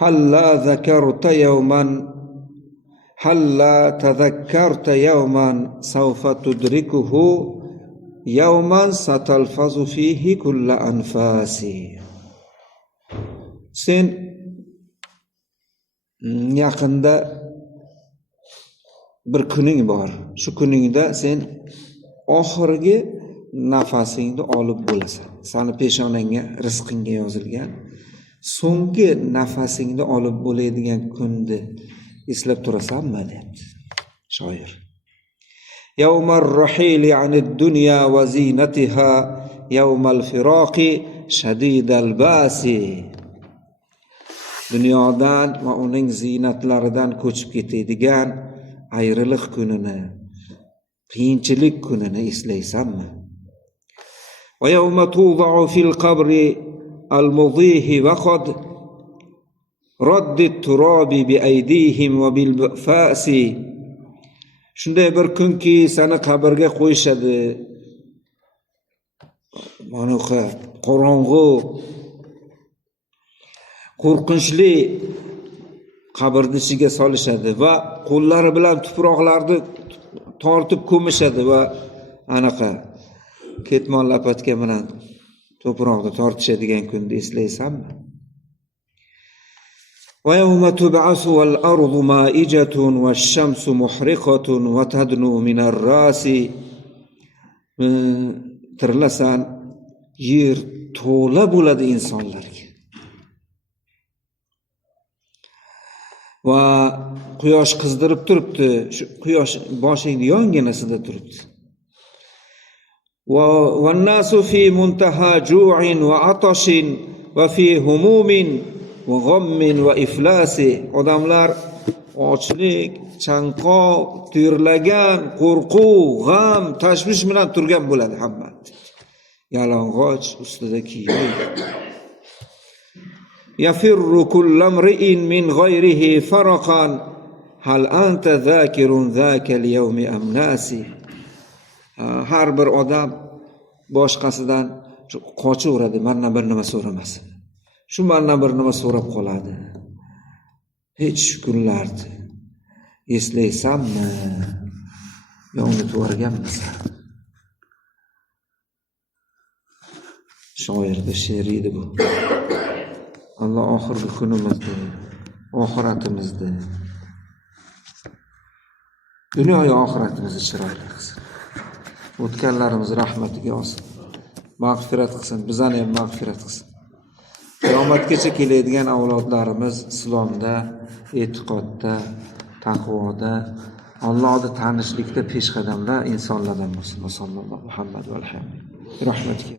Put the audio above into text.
هلا ذكرت يوما هلا تذكرت يوما سوف تدركه يوما ستلفظ فيه كل أنفاسي. Sen yaqinda bir kuning bor. Shu kuningda sen oxirgi nafasingni olib bo'lasan. Seni peshonangga rizqingga yozilgan so'nggi nafasingni olib bo'ladigan kunni eslab turasanmi deyapti shoir. Yawmar rahili anid dunya wa zinatiha yawmal firaqi shadidal basi. Dunyodan va uning ziynatlaridan ko'chib ketadigan ayriliq kunini, qiyinchilik kunini eslaysanmi? Va yawma tud'u fil qabri al-mudhihi wa qad raddi turabi bi aydihim va bil fa'si. Shunday bir kunki seni qabrga qo'yishadi. Mana qorong'u, qo'rqinchli qabrning ichiga solishadi va qo'llari bilan tuproqlarni tortib ko'mishadi va anaqa ketmon lapatga bilan to'proqni tortishadigan kunni eslaysanmi? Va yawma tub'asu wal ardu ma'ijatun wash-shamsu muhriqatun wa tadnu min ar-rasi. Tirilasan, yer to'la bo'ladi insonlarga. Va quyosh qizdirib turibdi. Shu quyosh boshingni yonginasida turibdi. Va wan-nasu fi muntaha ju'in va atashin va fi humumin va ghammin va iflasi. Odamlar ochlik, chanqoq, terlagan, qo'rquv, g'am, tashvish bilan turgan bo'ladi hamma. Yalang'och ustida kiyim. Yafirru kullu imri'in min ghayrihi faraqan hal anta zakirun zaka al-yawmi am nasi. Har bir odam boshqasidan qochaveradi, mendan bir nima so'ramasin. Shu mendan bir nima so'rab qoladi. Hech kunlarni eslaysanmi? Yo unutib o'rganmisan? Shoirda she'r edi bu. Allah oxirgi kunimizni, oxiratimizni, dunyo va oxiratimizni chiroyli qilsin. O'tganlarimiz rahmatiga olsin. Mag'firat qilsin, bizani ham mag'firat qilsin. Qiyomatgacha keladigan avlodlarimiz islomda, e'tiqodda, taqvoda, Allohni tanishlikda peshqadamlar insonlardan bo'lsin. Sallallohu Muhammad va alihi rahmatiga